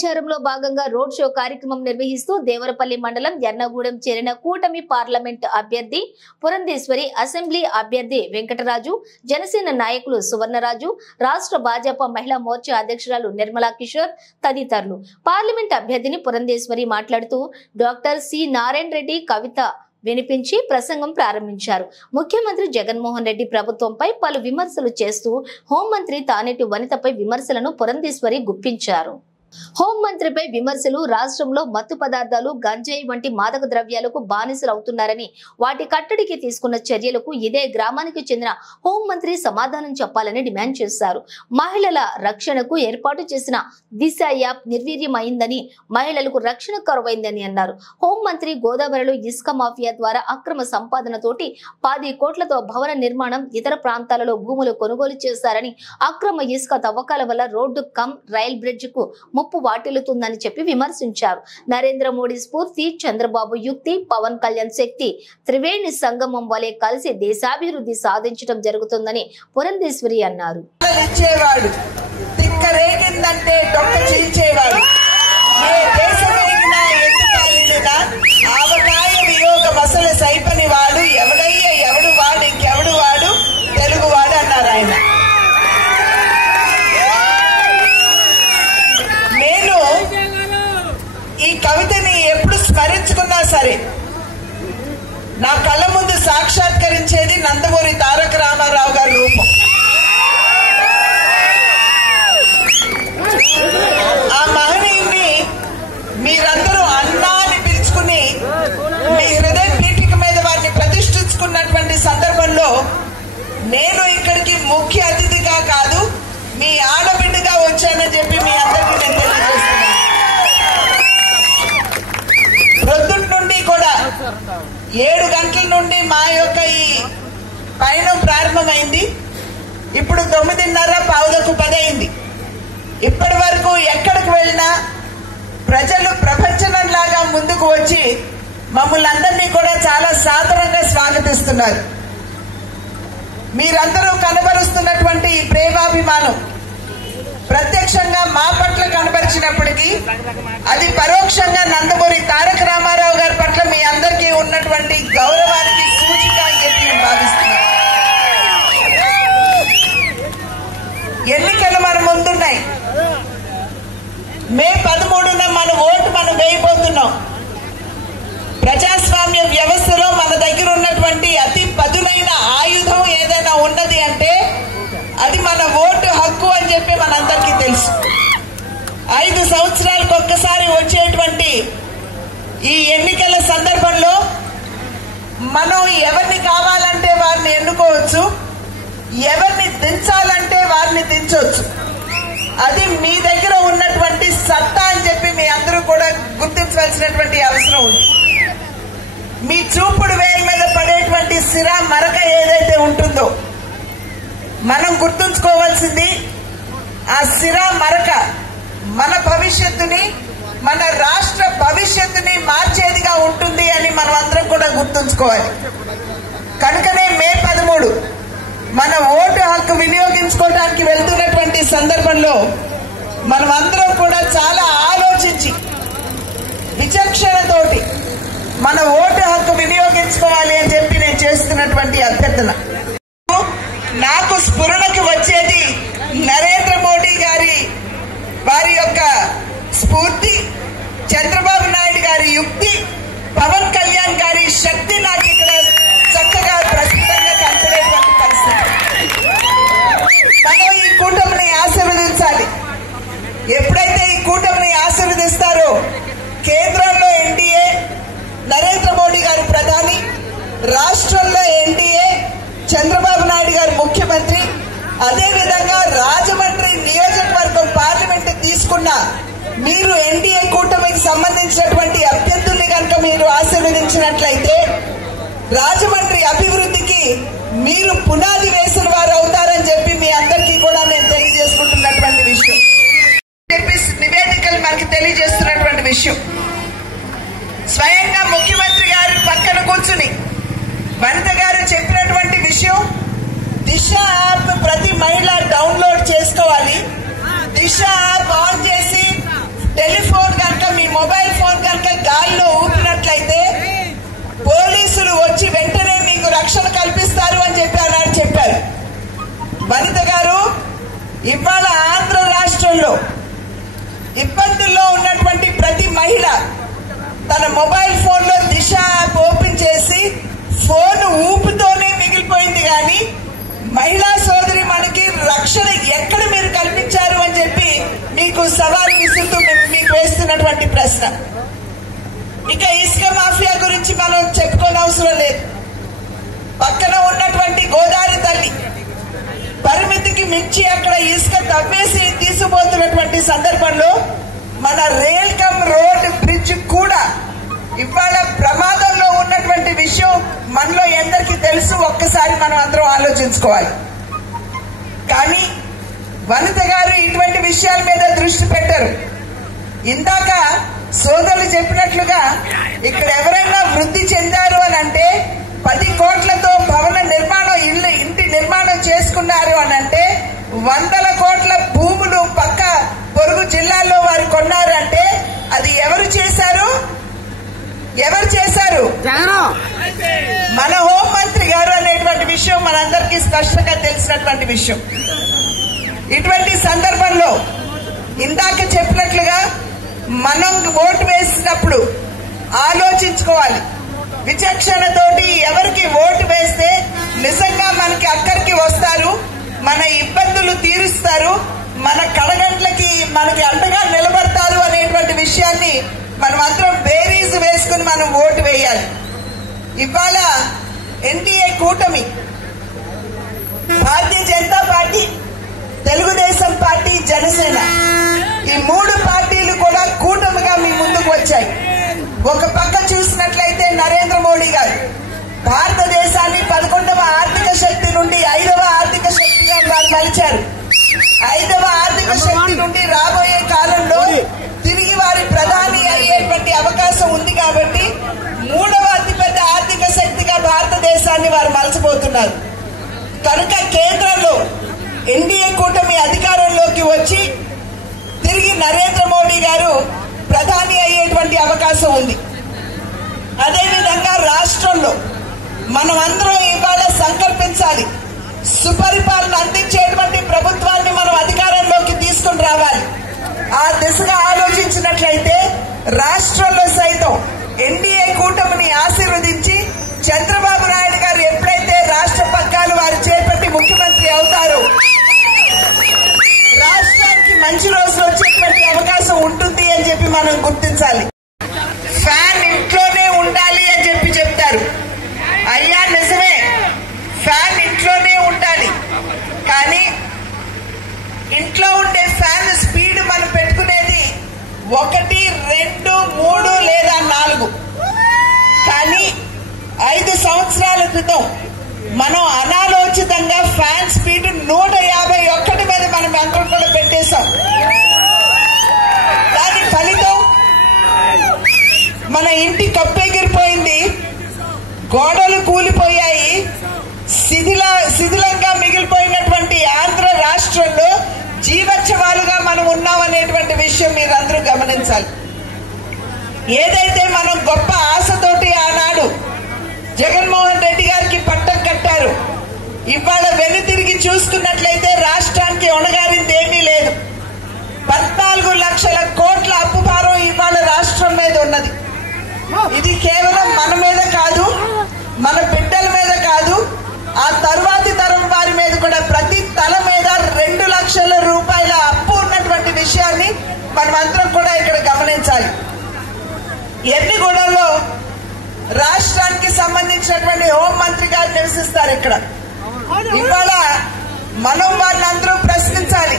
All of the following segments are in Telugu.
ప్రచారంలో భాగంగా రోడ్ షో కార్యక్రమం నిర్వహిస్తూ దేవరపల్లి మండలం ఎర్నగూడెం చేరిన కూటమి పార్లమెంట్ అభ్యర్థి పురంధేశ్వరి, అసెంబ్లీ అభ్యర్థి వెంకటరాజు, జనసేన నాయకులు సువర్ణరాజు, రాష్ట్ర భాజపా మహిళా మోర్చా అధ్యక్షురాలు నిర్మలా కిషోర్ తదితరులు. పార్లమెంట్ అభ్యర్థిని పురంధేశ్వరి మాట్లాడుతూ డాక్టర్ సి నారాయణ రెడ్డి కవిత వినిపించి ప్రసంగం ప్రారంభించారు. ముఖ్యమంత్రి జగన్మోహన్ రెడ్డి ప్రభుత్వంపై పలు విమర్శలు చేస్తూ హోంమంత్రి తానేటి వనితపై విమర్శలను పురంధేశ్వరి గుప్పించారు. హోంమంత్రిపై విమర్శలు రాష్ట్రంలో మత్తు పదార్థాలు, గంజాయి వంటి మాదక ద్రవ్యాలకు బానిసలు అవుతున్నారని, వాటి కట్టడికి తీసుకున్న చర్యలకు ఇదే గ్రామానికి చెందిన హోంమంత్రి సమాధానం చెప్పాలని డిమాండ్ చేశారు. మహిళల రక్షణకు ఏర్పాటు చేసిన దిశ యాప్ నిర్వీర్యమైందని, మహిళలకు రక్షణ కరువైందని అన్నారు. హోంమంత్రి గోదావరిలో ఇసుక మాఫియా ద్వారా అక్రమ సంపాదనతోటి 10 కోట్లతో భవన నిర్మాణం, ఇతర ప్రాంతాలలో భూములు కొనుగోలు చేశారని, అక్రమ ఇసుక తవ్వకాల వల్ల రోడ్డు కమ్ రైల్ బ్రిడ్జ్ కు ముప్పు వాటిల్లుతుందని చెప్పి విమర్శించారు. నరేంద్ర మోడీ స్ఫూర్తి, చంద్రబాబు యుక్తి, పవన్ కళ్యాణ్ శక్తి త్రివేణి సంగమం వలె కలిసి దేశాభివృద్ధి సాధించడం జరుగుతుందని పురంధేశ్వరి అన్నారు. కవితని ఎప్పుడు స్మరించుకున్నా సరే నా కళ్ళ ముందు సాక్షాత్కరించేది నందమూరి తారక రామారావు గారి రూపం. ఆ మహనీయుని మీరందరూ అన్నా అని పిలుచుకుని మీ హృదయ పీఠిక మీద వారిని ప్రతిష్ఠించుకున్నటువంటి సందర్భంలో నేను ఇక్కడికి ముఖ్య అతిథిగా కాదు, మీ ఆడబిడ్డగా వచ్చానని చెప్పి మీ అందరికీ నేను తెలియజేస్తున్నాను. ప్రొద్దుటి నుండి కూడా 7 గంటల నుండి మా యొక్క ఈ పయనం ప్రారంభమైంది. ఇప్పుడు 9:30 పావులకు 10 అయింది. ఇప్పటి వరకు ఎక్కడికి వెళ్ళినా ప్రజలు ప్రపంచంలాగా ముందుకు వచ్చి మమ్మల్ని అందరినీ కూడా చాలా సాదరంగా స్వాగతిస్తున్నారు. మీరందరూ కనబరుస్తున్నటువంటి ఈ ప్రేమాభిమానం ప్రత్యక్షంగా మా పట్ల కనబరిచినప్పటికీ అది పరోక్షంగా నందమూరి తారక రామారావు గారి పట్ల మీ అందరికీ ఉన్నటువంటి గౌరవానికి సూచిక అని చెప్పి నేను భావిస్తున్నాను. ఎన్నికలు మన ముందున్నాయి. మే 13న మన ఓటు మనం వేయబోతున్నాం. ప్రజాస్వామ్య వ్యవస్థలో మన దగ్గర ఉన్నటువంటి అతి పదునైన ఆయుధం ఏదైనా ఉన్నది అంటే అది మన ఓటు హక్కు అని చెప్పి మనందరికీ తెలుసు. 5 సంవత్సరాలకు ఒక్కసారి వచ్చేటువంటి ఈ ఎన్నికల సందర్భంలో మనం ఎవరిని కావాలంటే వారిని ఎన్నుకోవచ్చు, ఎవరిని దించాలంటే వారిని దించవచ్చు. అది మీ దగ్గర ఉన్నటువంటి సత్తా అని చెప్పి మీ అందరూ కూడా గుర్తించవలసినటువంటి అవసరం ఉంది. మీ చూపుడు వేల మీద పడేటువంటి సిరా మరక ఏదైతే ఉంటుందో మనం గుర్తుంచుకోవాల్సింది, ఆ సిరా మరక మన భవిష్యత్తుని, మన రాష్ట్ర భవిష్యత్తుని మార్చేదిగా ఉంటుంది అని మనం అందరం కూడా గుర్తుంచుకోవాలి. కనుకనే మే 13 మన ఓటు హక్కు వినియోగించుకోవడానికి వెళ్తున్నటువంటి సందర్భంలో మనం అందరం కూడా చాలా ఆలోచించి విచక్షణతోటి మన ఓటు హక్కు వినియోగించుకోవాలి అని చెప్పి నేను చేస్తున్నటువంటి అభ్యర్థన. నాకు స్ఫురణకు వచ్చేది నరేంద్ర మోడీ గారి వారి యొక్క స్ఫూర్తి, చంద్రబాబు నాయుడు గారి యుక్తి, పవన్ కళ్యాణ్ గారి శక్తి నాకు ఇక్కడ చక్కగా ప్రస్తుతంగా కనపడేటువంటి పరిస్థితి. మనం ఈ కూటమిని ఆశీర్వదించాలి. ఎప్పుడైతే ఈ కూటమిని ఆశీర్వదిస్తారో కేంద్రంలో ఎన్డీఏ, నరేంద్ర మోడీ గారు ప్రధాని, రాష్ట్రంలో ఎన్డీఏ, చంద్రబాబు నాయుడు గారు ముఖ్యమంత్రి, అదేవిధంగా రాజమండ్రి నియోజకవర్గం పార్లమెంట్ తీసుకున్న మీరు ఎన్డీఏ కూటమికి సంబంధించినటువంటి అభ్యర్థుల్ని కనుక మీరు ఆశీర్వదించినట్లయితే రాజమండ్రి అభివృద్ధికి మీరు పునాది వేసిన వారు అవుతారని చెప్పి మీ అందరికీ కూడా నేను తెలియజేసుకుంటున్నటువంటి విషయం, నివేదికలు మనకి తెలియజేస్తున్నటువంటి విషయం. స్వయంగా ముఖ్యమంత్రి గారి పక్కన కూర్చుని వనిత గారు చెప్పినటువంటి విషయం, దిశ యాప్ ప్రతి మహిళ డౌన్లోడ్ చేసుకోవాలి. దిశ యాప్ ఆన్ చేసి రక్షణ కల్పిస్తారు అని చెప్పి ఆనాడు చెప్పారు. వనిత గారు, ఇవాళ ఆంధ్ర రాష్ట్రంలో ఇబ్బందుల్లో ఉన్నటువంటి ప్రతి మహిళ తన మొబైల్ ఫోన్ లో దిశ యాప్ ఓపెన్ చేసి ఫోన్ ఊపుతోనే మిగిలిపోయింది. కానీ మహిళా సోదరి మనకి రక్షణ ఎక్కడ మీరు కల్పించారు అని చెప్పి మీకు సవాల్ విసురుతూ మీకు వేస్తున్నటువంటి ప్రశ్న. ఇక ఇసుక మాఫియా గురించి మనం చెప్పుకోనవసరం లేదు. పక్కన ఉన్నటువంటి గోదావరి తల్లి పరిమితికి మించి అక్కడ ఇసుక తవ్వేసి తీసుకుపోతున్నటువంటి సందర్భంలో మన రైల్ కమ్ రోడ్ బ్రిడ్జ్ కూడా ఇవాళ ప్రమాదంలో ఉన్నటువంటి విషయం మనలో ఎందరికీ తెలుసు. ఒక్కసారి మనం అందరం ఆలోచించుకోవాలి. కానీ వనిత గారు ఇటువంటి విషయాల మీద దృష్టి పెట్టారు. ఇందాక సోదరులు చెప్పినట్లుగా ఇక్కడ ఎవరైనా వృద్ధి చెందారు అని అంటే 10 కోట్లతో భవన నిర్మాణం ఇంటి నిర్మాణం చేసుకున్నారు అని అంటే 100 కోట్ల భూములు పక్క పొరుగు జిల్లాల్లో వారు కొన్నారు అంటే అది ఎవరు చేశారు? మన హోంమంత్రి గారు అనేటువంటి విషయం మనందరికీ స్పష్టంగా తెలిసినటువంటి విషయం. ఇటువంటి సందర్భంలో ఇందాక చెప్పినట్లుగా మనం ఓటు వేసినప్పుడు ఆలోచించుకోవాలి. విచక్షణతోటి ఎవరికి ఓటు వేస్తే నిజంగా మనకి అక్కడికి వస్తారు, మన ఇబ్బందులు తీరుస్తారు, మన కడగంట్లకి మనకి అండగా నిలబడతారు అనేటువంటి విషయాన్ని మనం అందరం బేరీజు వేసుకుని మనం ఓటు వేయాలి. ఇవాళ ఎన్డీఏ కూటమి భారతీయ జనతా పార్టీ, తెలుగుదేశం పార్టీ, జనసేన ఈ 3 పార్టీలు కూడా కూటమిగా మీ ముందుకు వచ్చాయి. ఒక పక్క చూసినట్లయితే నరేంద్ర మోడీ గారు భారతదేశాన్ని 11వ ఆర్థిక శక్తి నుండి 5వ ఆర్థిక శక్తిగా వారు మలిచారు. 5వ ఆర్థిక శక్తి నుండి రాబోయే కాలంలో తిరిగి వారి ప్రధాని అయ్యేటువంటి అవకాశం ఉంది. కాబట్టి 3వ అతిపెద్ద ఆర్థిక శక్తిగా భారతదేశాన్ని వారు మలచబోతున్నారు. కనుక కేంద్రంలో ఎన్డీఏ కూటమి అధికారంలోకి వచ్చి తిరిగి నరేంద్ర మోడీ గారు ప్రధాని అయ్యేటువంటి అవకాశం ఉంది. అదేవిధంగా రాష్ట్రంలో మనం అందరం ఇవాళ సంకల్పించాలి. సుపరిపాలన అందించేటువంటి ప్రభుత్వాన్ని మనం అధికారంలోకి తీసుకుని రావాలి. ఆ దిశగా ఆలోచించినట్లయితే రాష్ట్రంలో సైతం ఎన్డీఏ కూటమిని ఆశీర్వదించి చంద్రబాబు నాయుడు గారు ఎప్పుడైతే రాష్ట్ర పగ్గాలు వారు చేపట్టి ముఖ్యమంత్రి అవుతారో రాష్ట్రానికి మంచి రోజులు వచ్చేటువంటి అవకాశం ఉంటుంది అని చెప్పి మనం గుర్తించాలి. ఫ్యాన్ ఇంట్లోనే ఉండాలి అని చెప్పి చెప్తారు. అయ్యా నిజమే, ఫ్యాన్ ఇంట్లోనే ఉండాలి. కానీ ఇంట్లో ఉండే ఫ్యాన్ స్పీడ్ మనం పెట్టుకునేది 1, 2, 3 లేదా 4. కానీ 5 సంవత్సరాల క్రితం మనం అనాలోచితంగా ఫ్యాన్ స్పీడ్ 151 మీద మనం అందరం కూడా పెట్టేశాం. దాని ఫలితం మన ఇంటి కప్పెగిరిపోయింది, గోడలు కూలిపోయాయి, శిథిలంగా మిగిలిపోయినటువంటి ఆంధ్ర రాష్ట్రంలో జీవోత్సవాలుగా మనం ఉన్నామనేటువంటి విషయం మీరందరూ గమనించాలి. ఏదైతే మనం గొప్ప ఆశతోటి ఆనాడు జగన్మోహన్ రెడ్డి గారికి పట్టం కట్టారు, ఇవాళ వెనుతిరిగి చూసుకున్నట్లయితే రాష్ట్రానికి ఒనగారింది ఏమీ లేదు. 14 లక్షల కోట్ల అప్పు భారం ఇవాళ రాష్ట్రం మీద ఉన్నది. ఇది కేవలం మన మీద కాదు, మన బిడ్డల మీద కాదు, ఆ తర్వాతి తరం వారి మీద కూడా ప్రతి తల మీద 2 లక్షల రూపాయల అప్పు ఉన్నటువంటి విషయాన్ని మనం అందరం కూడా ఇక్కడ గమనించాలి. ఎర్నిగూడెంలో రాష్ట్రానికి సంబంధించినటువంటి హోంమంత్రి గారు నివసిస్తారు. ఇక్కడ ఇవాళ మనం వారిని అందరూ ప్రశ్నించాలి.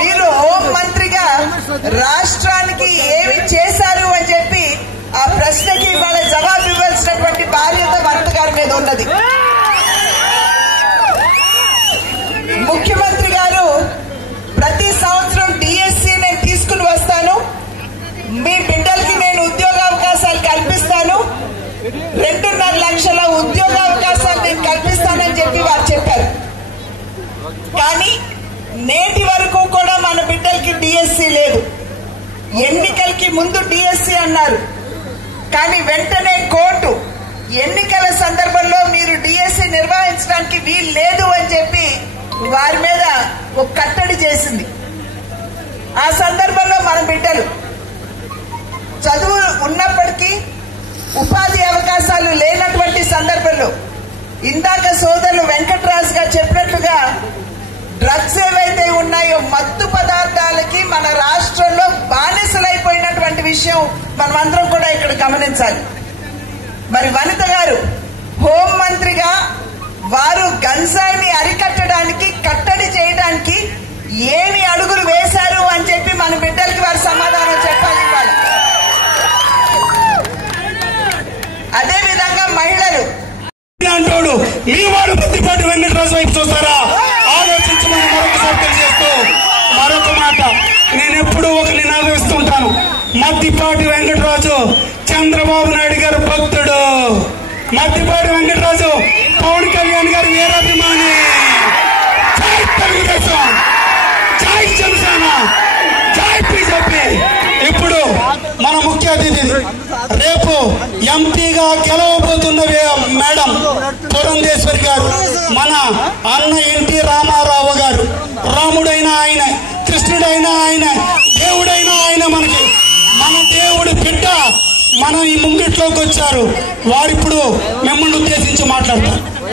మీరు హోంమంత్రిగా రాష్ట్రానికి ఏమి చేశారు అని చెప్పి ఆ ప్రశ్నకి ఇవాళ జవాబు ఇవ్వాల్సినటువంటి బాధ్యత మంత్రి గారి మీద ఉన్నది. ముఖ్యమంత్రి గారు ప్రతి సంవత్సరం డిఎస్సి నేను తీసుకుని వస్తాను, మీ బిడ్డలకి నేను ఉద్యోగావకాశాలు కల్పిస్తాను, 2.5 లక్షల ఉద్యోగావకాశాలు నేను కల్పిస్తానని చెప్పి వారు చెప్పారు. కానీ నేటి వరకు కూడా మన బిడ్డలకి డిఎస్సి లేదు. ఎన్నికలకి ముందు డిఎస్సి అన్నారు, కానీ వెంటనే కోర్టు ఎన్నికల సందర్భంలో మీరు డిఎస్సి ఇందాక సోదరులు వెంకటరాజు గారు చెప్పినట్టుగా డ్రగ్స్ ఏవైతే ఉన్నాయో మత్తు పదార్థాలకి మన రాష్ట్రంలో బానిసలైపోయినటువంటి విషయం మనమందరం కూడా ఇక్కడ గమనించాలి. మరి వనిత గారు హోం మంత్రిగా వారు గంజాయిని అరికట్టడానికి కట్టడి చేయడానికి ఏమి అడుగులు వేశారు అని చెప్పి మన బిడ్డలకి వారు సమాధానం చెప్పాలి. అదే విధంగా మహిళలు అంటాడు మీ వాడు ప్రతిపాటి వెంకటరాజు వైపు చూస్తారా ఆలోచించమని మరొకసారి తెలియజేస్తూ మరొక మాట నేను ఎప్పుడూ ఒక నినాదం ఇస్తుంటాను. మద్దిపాటి వెంకటరాజు చంద్రబాబు నాయుడు గారు భక్తుడు. మద్దిపాటి వెంకటరాజు పవన్ కళ్యాణ్ గారు వీరాభిమాని. జై తెలుగుదేశం, జై జనసేన, జై బీజేపీ. ఇప్పుడు మన ముఖ్య అతిథి రేపు ఎంపీగా గెలవబోతున్న మేడం పురంధేశ్వరి గారు, మన అన్న ఎన్టీ రామారావు గారు. రాముడైన ఆయన, కృష్ణుడైన ఆయన, దేవుడైన ఆయన, మనకి మన దేవుడి బిడ్డ మన ఈ ముంగిట్లోకి వచ్చారు. వారిప్పుడు మిమ్మల్ని ఉద్దేశించి మాట్లాడతారు.